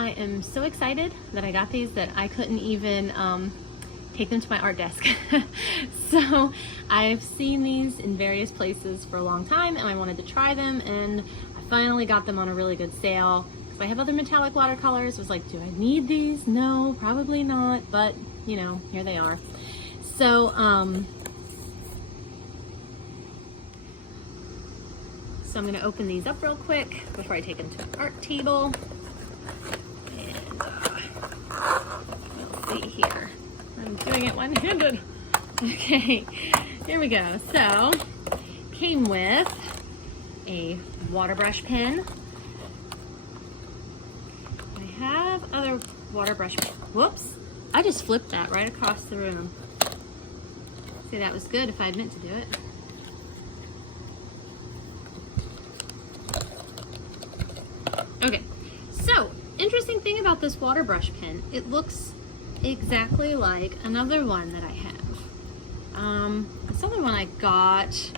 I am so excited that I got these that I couldn't even take them to my art desk. So I've seen these in various places for a long time and I wanted to try them, and I finally got them on a really good sale. Because I have other metallic watercolors. I was like, do I need these? No, probably not, but you know, here they are. So so I'm going to open these up real quick before I take them to an art table. And let's see here. I'm doing it one-handed. Okay, here we go. So, came with a water brush pen. I have other water brush pens. Whoops, I just flipped that right across the room. See, that was good if I had meant to do it. Okay, so interesting thing about this water brush pen, it looks exactly like another one that I have. This other one I got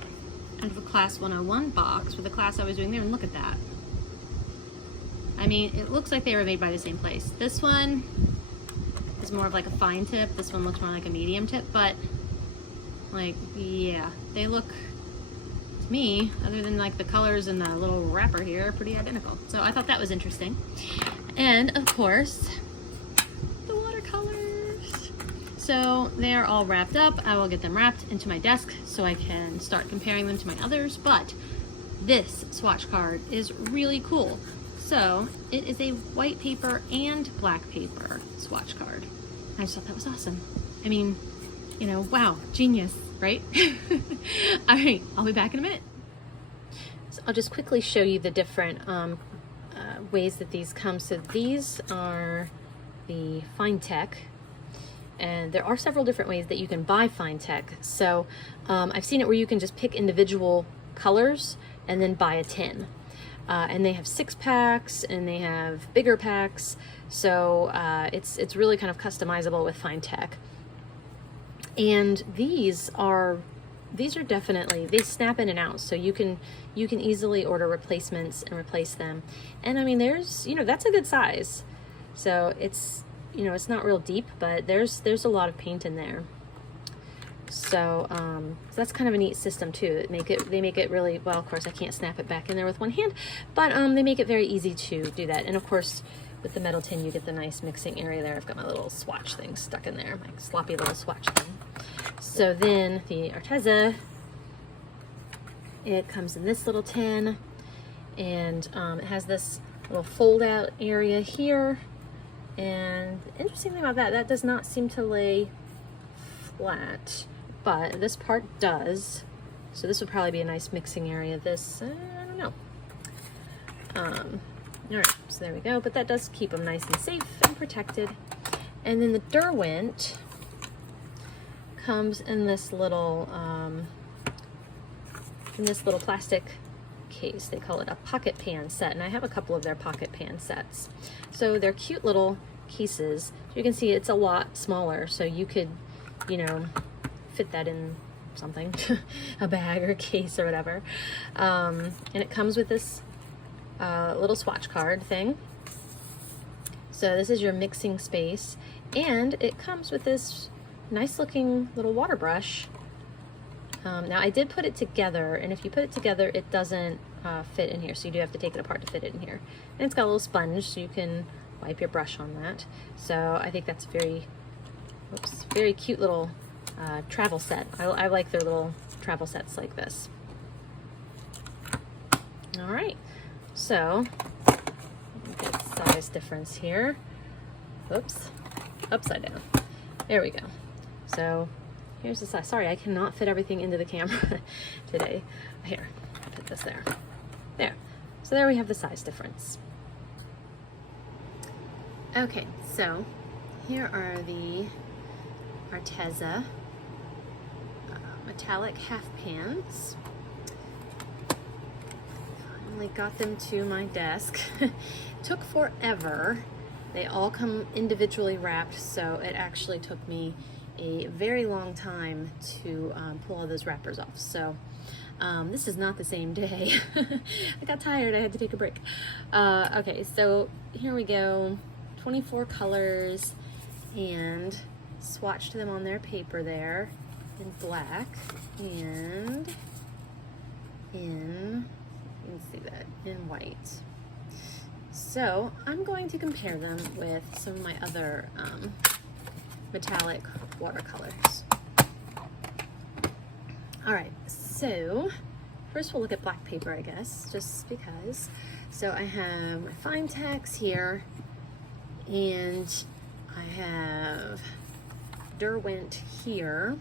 out of a Class 101 box for the class I was doing there, and look at that. I mean, it looks like they were made by the same place. This one is more of like a fine tip. This one looks more like a medium tip, but like, yeah, they look, to me, other than like the colors and the little wrapper here, are pretty identical. So I thought that was interesting. And of course, the watercolors. So they are all wrapped up. I will get them wrapped into my desk so I can start comparing them to my others. But this swatch card is really cool. So it is a white paper and black paper swatch card. I just thought that was awesome. I mean, you know, wow, genius, right? All right, I'll be back in a minute. So I'll just quickly show you the different ways that these come. So these are the Finetec, and there are several different ways that you can buy Finetec. So I've seen it where you can just pick individual colors and then buy a tin. And they have 6-packs and they have bigger packs. So it's really kind of customizable with Finetec. And these are definitely, they snap in and out, so you can easily order replacements and replace them. And I mean, there's, you know, that's a good size. So it's, you know, it's not real deep, but there's a lot of paint in there. So, so that's kind of a neat system too. They make it really, well, of course I can't snap it back in there with one hand, but they make it very easy to do that. And of course, with the metal tin, you get the nice mixing area there. I've got my little swatch thing stuck in there, my sloppy little swatch thing. So then the Arteza, it comes in this little tin, and it has this little fold out area here. And the interesting thing about that, that does not seem to lay flat, but this part does. So this would probably be a nice mixing area. This, I don't know. All right, so there we go, but that does keep them nice and safe and protected. And then the Derwent comes in this little plastic case. They call it a pocket pan set, and I have a couple of their pocket pan sets. So they're cute little cases. You can see it's a lot smaller, so you could, you know, fit that in something, a bag or a case or whatever. And it comes with this little swatch card thing. So this is your mixing space, and it comes with this nice looking little water brush. Now I did put it together, and if you put it together, it doesn't fit in here, so you do have to take it apart to fit it in here. And it's got a little sponge, so you can wipe your brush on that. So I think that's very, oops, very cute little travel set. I like their little travel sets like this. All right, so get size difference here. Oops, upside down. There we go. So here's the size. Sorry, I cannot fit everything into the camera today. Here, put this there. There. So there we have the size difference. Okay, so here are the Arteza metallic half pans. Finally got them to my desk. Took forever. They all come individually wrapped, so it actually took me a very long time to pull all those wrappers off. So this is not the same day. I got tired, I had to take a break. Okay, so here we go. 24 colors and swatched them on their paper there in black and in, you can see that, in white. So I'm going to compare them with some of my other metallic watercolors. All right, so first we'll look at black paper, I guess, just because. So I have my Finetec here, and I have Derwent here.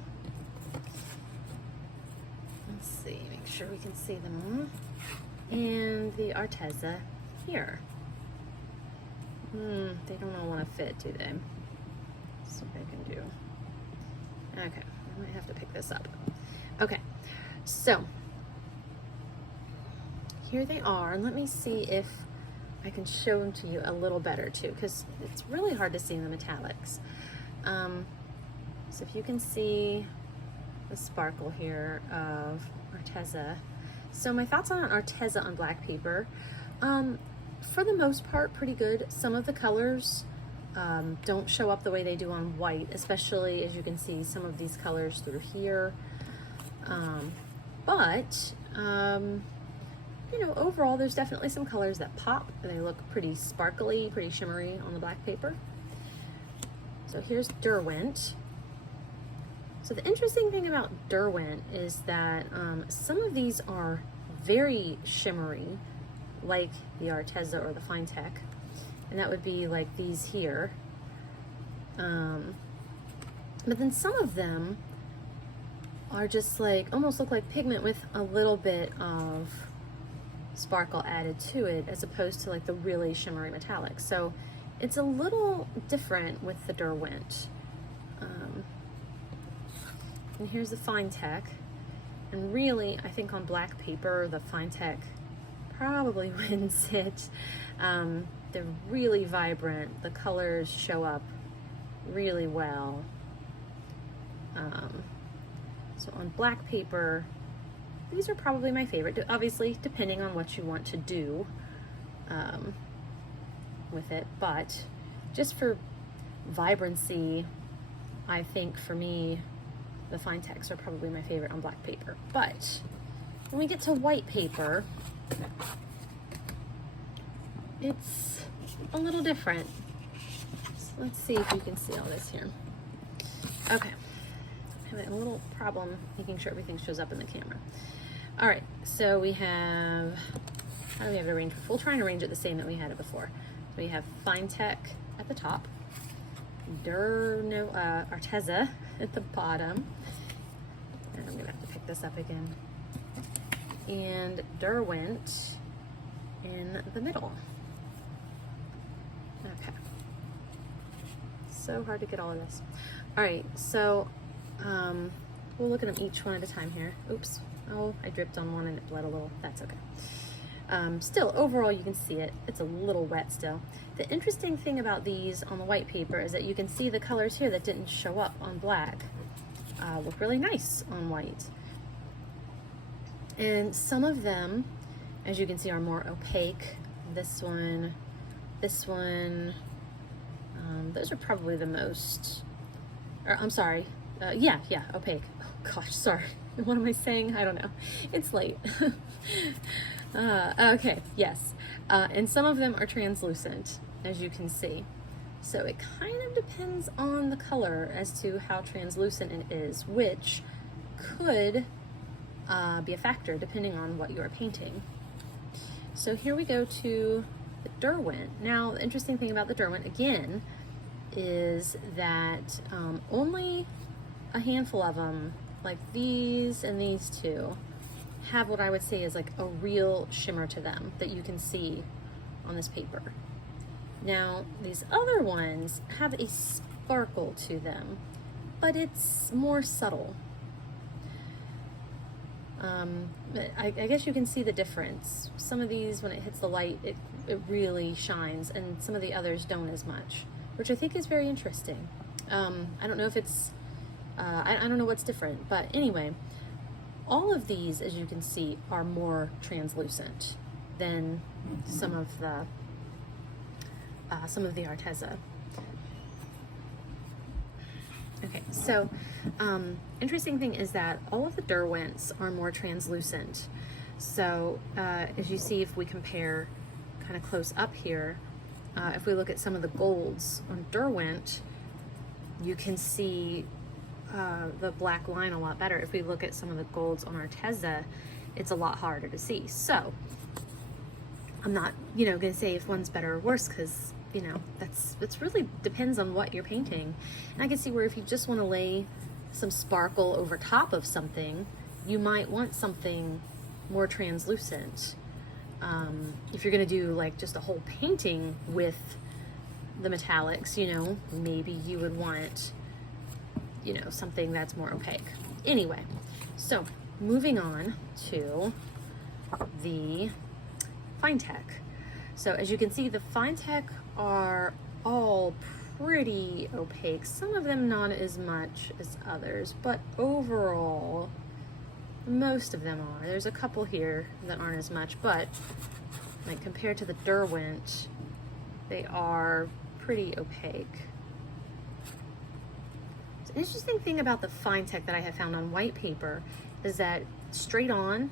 Let's see, make sure we can see them all. And the Arteza here. They don't all want to fit, do they? Let's see what I can do. Okay, I might have to pick this up. Okay, so here they are. Let me see if I can show them to you a little better too, because it's really hard to see in the metallics. So if you can see the sparkle here of Arteza. So my thoughts on Arteza on black paper, for the most part, pretty good. Some of the colors don't show up the way they do on white, especially as you can see some of these colors through here. You know, overall, there's definitely some colors that pop. They look pretty sparkly, pretty shimmery on the black paper. So here's Derwent. So the interesting thing about Derwent is that some of these are very shimmery, like the Arteza or the Finetec, and that would be like these here. But then some of them are just like, almost look like pigment with a little bit of sparkle added to it, as opposed to like the really shimmery metallics. So it's a little different with the Derwent. And here's the Finetec. And really, I think on black paper, the Finetec probably wins it. They're really vibrant. The colors show up really well. So on black paper, these are probably my favorite, obviously depending on what you want to do with it, but just for vibrancy, I think for me, the Finetecs are probably my favorite on black paper. But when we get to white paper, it's a little different. So let's see if you can see all this here. Okay, I'm having a little problem making sure everything shows up in the camera. All right, so we have, how do we have it arranged? We'll try and arrange it the same that we had it before. So we have Finetec at the top, Arteza at the bottom, and I'm gonna have to pick this up again, and Derwent in the middle. Okay, so hard to get all of this. All right, so we'll look at them each one at a time here. Oops, oh, I dripped on one and it bled a little. That's okay. Still, overall, you can see it. It's a little wet still. The interesting thing about these on the white paper is that you can see the colors here that didn't show up on black look really nice on white. And some of them, as you can see, are more opaque. This one, those are probably the most, or I'm sorry, yeah, opaque. Oh gosh, sorry. What am I saying? I don't know. It's late. Okay, yes. And some of them are translucent, as you can see. So it kind of depends on the color as to how translucent it is, which could be a factor depending on what you are painting. So here we go to the Derwent. Now, the interesting thing about the Derwent, again, is that only a handful of them, like these and these two, have what I would say is like a real shimmer to them that you can see on this paper. Now, these other ones have a sparkle to them, but it's more subtle. But I guess you can see the difference. Some of these, when it hits the light, it really shines, and some of the others don't as much, which I think is very interesting. I don't know if it's, I don't know what's different, but anyway, all of these, as you can see, are more translucent than some of the some of the Arteza. Okay, so interesting thing is that all of the Derwents are more translucent. So as you see, if we compare kind of close up here, if we look at some of the golds on Derwent, you can see the black line a lot better. If we look at some of the golds on Arteza, it's a lot harder to see. So I'm not, gonna say if one's better or worse, because it's really depends on what you're painting. And I can see where if you just want to lay some sparkle over top of something, you might want something more translucent. If you're gonna do like just a whole painting with the metallics, maybe you would want, something that's more opaque. Anyway, so moving on to the Finetec. So as you can see, the Finetec are all pretty opaque. Some of them not as much as others, but overall, most of them are. There's a couple here that aren't as much, but like compared to the Derwent, they are pretty opaque. So an interesting thing about the Finetec that I have found on white paper is that straight on,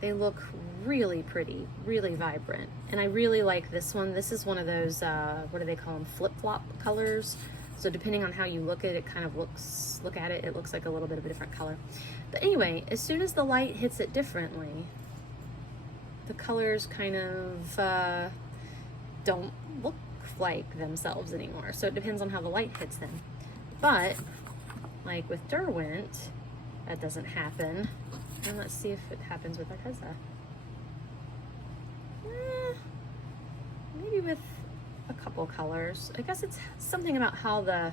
they look really pretty, really vibrant. And I really like this one. This is one of those, what do they call them, flip-flop colors. So depending on how you look at it, it looks like a little bit of a different color. But anyway, as soon as the light hits it differently, the colors kind of don't look like themselves anymore. So it depends on how the light hits them. But like with Derwent, that doesn't happen. And let's see if it happens with Arteza. Maybe with a couple colors. I guess it's something about how the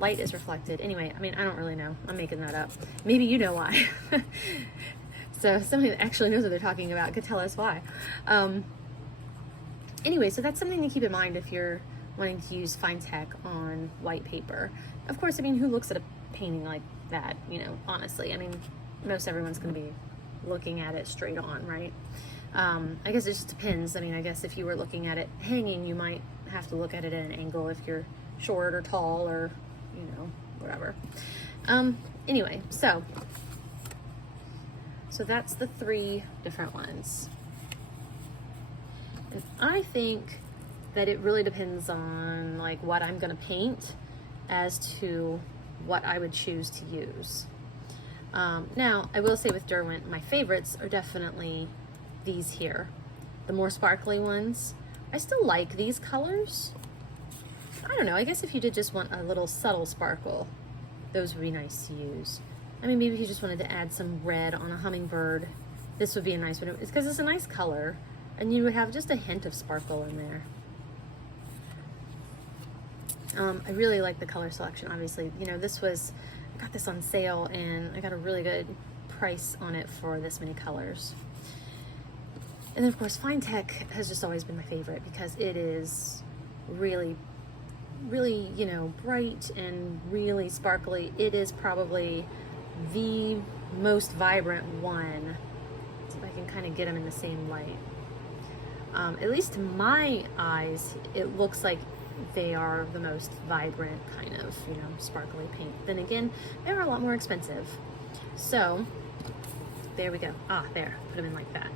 light is reflected. Anyway, I don't really know. I'm making that up. Maybe you know why. So somebody that actually knows what they're talking about could tell us why. Anyway, so that's something to keep in mind if you're wanting to use Finetec on white paper. Of course, who looks at a painting like that, honestly? Most everyone's going to be looking at it straight on, right? I guess it just depends. I guess if you were looking at it hanging, you might have to look at it at an angle if you're short or tall or, whatever. Anyway, so that's the 3 different ones. And I think that it really depends on like what I'm going to paint as to what I would choose to use. Now, I will say with Derwent, my favorites are definitely these here, the more sparkly ones. I still like these colors. I don't know, I guess if you did just want a little subtle sparkle, those would be nice to use. Maybe if you just wanted to add some red on a hummingbird, this would be a nice one. It's because it's a nice color, and you would have just a hint of sparkle in there. I really like the color selection, obviously. I got this on sale and I got a really good price on it for this many colors. And then of course Finetec has just always been my favorite because it is really, really, bright and really sparkly. It is probably the most vibrant one. So if I can kind of get them in the same light. At least to my eyes, it looks like they are the most vibrant kind of, sparkly paint. Then again, they are a lot more expensive. So there we go. There, put them in like that.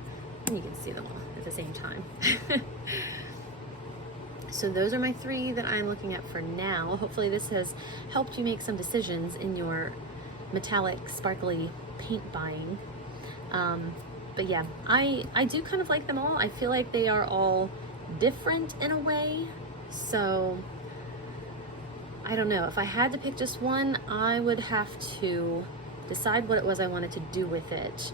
And you can see them all at the same time. So those are my 3 that I'm looking at for now. Hopefully this has helped you make some decisions in your metallic, sparkly paint buying. But yeah, I do kind of like them all. I feel like they are all different in a way. So I don't know, if I had to pick just one, I would have to decide what it was I wanted to do with it.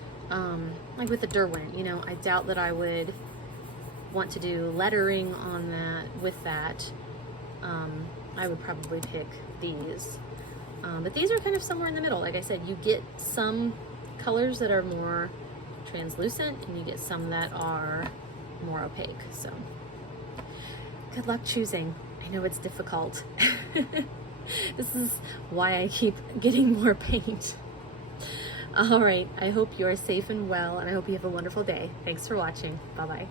Like with the Derwent, I doubt that I would want to do lettering on that with that. I would probably pick these. But these are kind of somewhere in the middle. Like I said, you get some colors that are more translucent and you get some that are more opaque. So good luck choosing. I know it's difficult. This is why I keep getting more paint. All right, I hope you are safe and well, and I hope you have a wonderful day. Thanks for watching. Bye-bye.